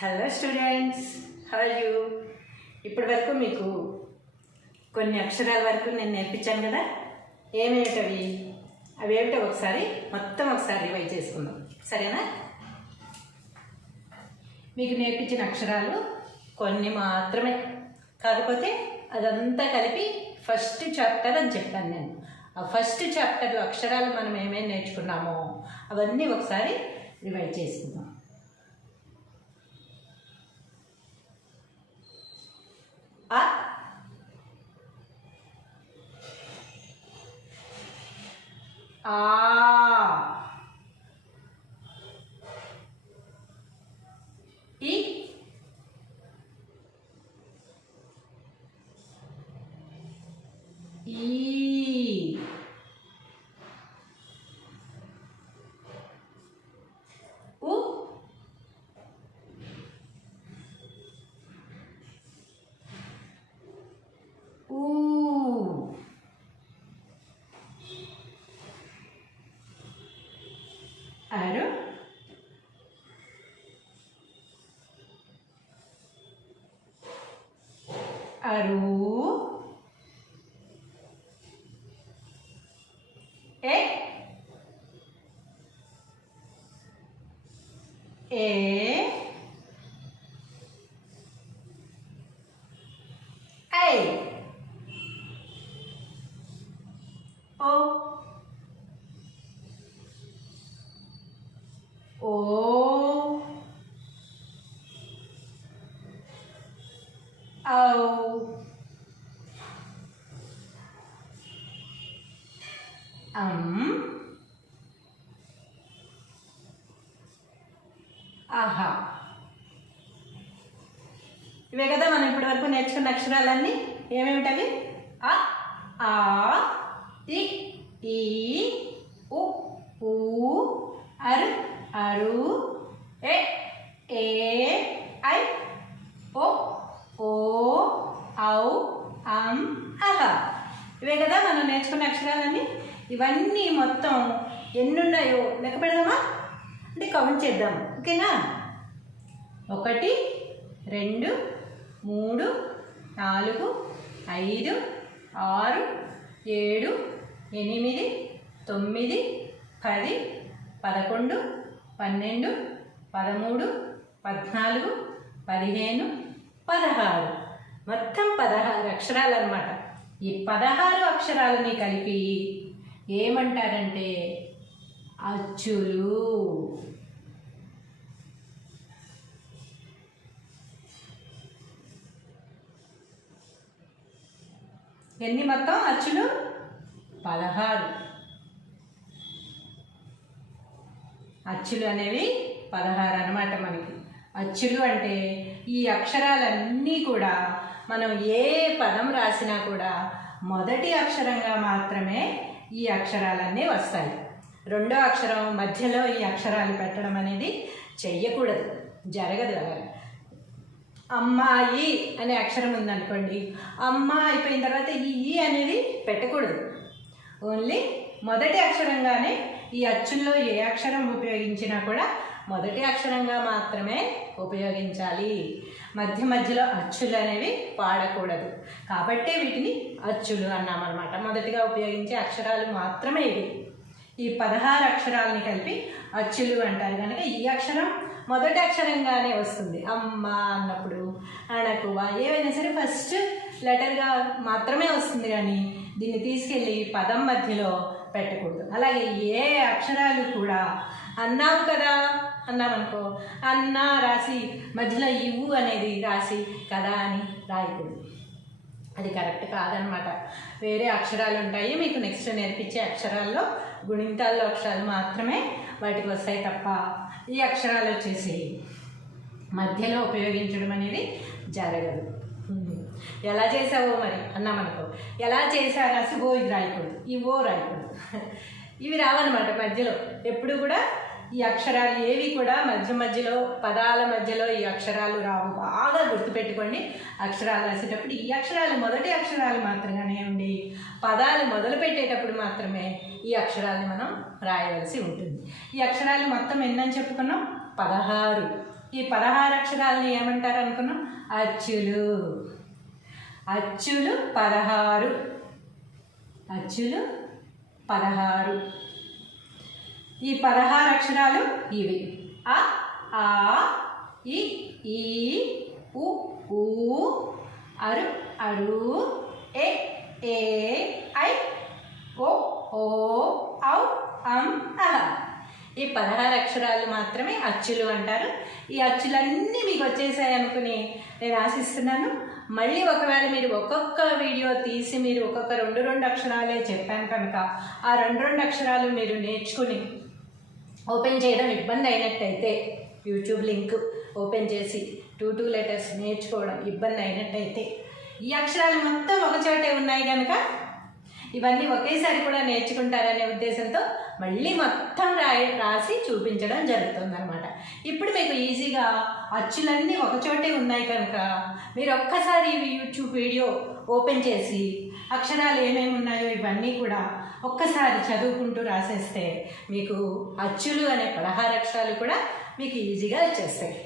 Hello students, how are you? ఇప్పటి వరకు మీకు కొన్ని అక్షరాల వరకు నేను నేర్పించాను కదా. ఏమేమిటవి అవి ఏమిటో ఒకసారి రివైజ్ చేసుకుందాం, సరేనా? మీకు నేర్పించిన అక్షరాలు కొన్ని మాత్రమే, కాకపోతే అదంతా కలిపి ఫస్ట్ చాప్టర్ అని చెప్పాను నేను. ఆ ఫస్ట్ చాప్టర్ అక్షరాలు మనం ఏమేమి నేర్చుకున్నామో అవన్నీ ఒకసారి రివైజ్ చేసుకుందాం. అ, ఆ, ఇ, ఈ, ఉ, ఊ, అరు, అరు, ఏ, ఏ, ఐ, ఓ, ఓ, ఔ, ఆహా. ఇవే కదా మనం ఇప్పటి వరకు నేర్చుకున్న అక్షరాలన్నీ. ఏమేమిటవి? అ, ఆ, ఇ, ఈ, ఉ, ఊ, అరు, అరు, ఏ, ఐ, ఓ, ఓ, ఔ, ఆహా. ఇవే కదా మనం నేర్చుకున్న అక్షరాలన్నీ. ఇవన్నీ మొత్తం ఎన్ని ఉన్నాయో లెక్క పెడదామా? అంటే కౌంట్ చేద్దాం, ఓకేనా? 1 2 3 4 5 6 7 8 9 10 11 12 13 14 15 16 మొత్తం 16 అక్షరాలు అన్నమాట. ఈ 16 అక్షరాలని కలిపి ఏమంటారంటే అచ్చులు. ఎన్ని మొత్తం అచ్చులు? 16. అచ్చులు అనేవి 16 అన్నమాట మనకి. అచ్చులు అంటే ఈ అక్షరాలన్నీ కూడా మనం ఏ పదం రాసినా కూడా మొదటి అక్షరంగా మాత్రమే ఈ అక్షరాలన్నీ వస్తాయి. రెండో అక్షరం మధ్యలో ఈ అక్షరాలు పెట్టడం అనేది చెయ్యకూడదు, జరగదు. అలా అమ్మాయి అనే అక్షరం ఉందనుకోండి, అమ్మ అయిపోయిన తర్వాత ఈ అనేది పెట్టకూడదు. ఓన్లీ మొదటి అక్షరంగానే ఈ అచ్చుల్లో ఏ అక్షరం ఉపయోగించినా కూడా మొదటి అక్షరంగా మాత్రమే ఉపయోగించాలి. మధ్యలో అచ్చులు అనేవి వాడకూడదు. కాబట్టే వీటిని అచ్చులు అన్నామన్నమాట. మొదటిగా ఉపయోగించే అక్షరాలు మాత్రమే ఇవి. ఈ 16 అక్షరాలని కలిపి అచ్చులు అంటారు. కనుక ఈ అక్షరం మొదటి అక్షరంగానే వస్తుంది. అమ్మ అన్నప్పుడు అణకువ ఏవైనా సరే ఫస్ట్ లెటర్గా మాత్రమే వస్తుంది, కానీ దీన్ని తీసుకెళ్ళి పదం మధ్యలో పెట్టకూడదు. అలాగే ఏ అక్షరాలు కూడా అన్నావు కదా అన్నామనుకో, అన్న రాసి మధ్యలో ఇవ్వు అనేది రాసి కదా అని రాయకూడదు. అది కరెక్ట్ కాదనమాట. వేరే అక్షరాలు ఉంటాయి, మీకు నెక్స్ట్ నేర్పించే అక్షరాల్లో గుణింతాల్లో అక్షరాలు మాత్రమే వాటికి వస్తాయి తప్ప ఈ అక్షరాలు వచ్చేసి మధ్యలో ఉపయోగించడం అనేది జరగదు. ఎలా చేసావో మరి అన్నామనుకో, ఎలా చేసా రాసి ఓ ఇది రాయకూడదు, ఇవో రాయకూడదు. ఇవి రావన్నమాట మధ్యలో. ఎప్పుడు కూడా ఈ అక్షరాలు ఏవి కూడా మధ్యలో పదాల మధ్యలో ఈ అక్షరాలు రావు. బాగా గుర్తుపెట్టుకోండి. అక్షరాలు రాసేటప్పుడు ఈ అక్షరాలు మొదటి అక్షరాలు మాత్రమే ఉండి పదాలు మొదలు పెట్టేటప్పుడు మాత్రమే ఈ అక్షరాలను మనం రాయవలసి ఉంటుంది. ఈ అక్షరాలు మొత్తం ఎన్నని చెప్పుకున్నాం? 16. ఈ 16 అక్షరాలని ఏమంటారు అనుకున్నాం? అచ్చులు. అచ్చులు 16. అచ్చులు 16. ఈ 16 అక్షరాలు ఇవి: అ, ఆ, ఇ, ఈ, ఉ, ఊ, అరు, అరు, ఎ, ఏ, ఐ, ఓ, ఓ, ఔ, అం, అహ. ఈ 16 అక్షరాలు మాత్రమే అచ్చులు అంటారు. ఈ అచ్చులన్నీ మీకు వచ్చేసాయి అనుకుని నేను ఆశిస్తున్నాను. మళ్ళీ ఒకవేళ మీరు ఒక్కొక్క వీడియో తీసి మీరు ఒక్కొక్క 2 అక్షరాలే చెప్పాను కనుక ఆ 2 అక్షరాలు మీరు నేర్చుకుని ఓపెన్ చేయడం ఇబ్బంది అయినట్టయితే, యూట్యూబ్ లింక్ ఓపెన్ చేసి 2 లెటర్స్ నేర్చుకోవడం ఇబ్బంది అయినట్టయితే, ఈ అక్షరాలు మొత్తం ఒకచోటే ఉన్నాయి కనుక ఇవన్నీ ఒకేసారి కూడా నేర్చుకుంటారనే ఉద్దేశంతో మళ్ళీ మొత్తం రాసి చూపించడం జరుగుతుందన్నమాట. ఇప్పుడు మీకు ఈజీగా అచ్చులన్నీ ఒకచోటే ఉన్నాయి కనుక మీరు ఒక్కసారి యూట్యూబ్ వీడియో ఓపెన్ చేసి అక్షరాలు ఏమేమి ఉన్నాయో ఇవన్నీ కూడా ఒక్కసారి చదువుకుంటూ రాసేస్తే మీకు అచ్చులు అనే 16 అక్షరాలు కూడా మీకు ఈజీగా వచ్చేస్తాయి.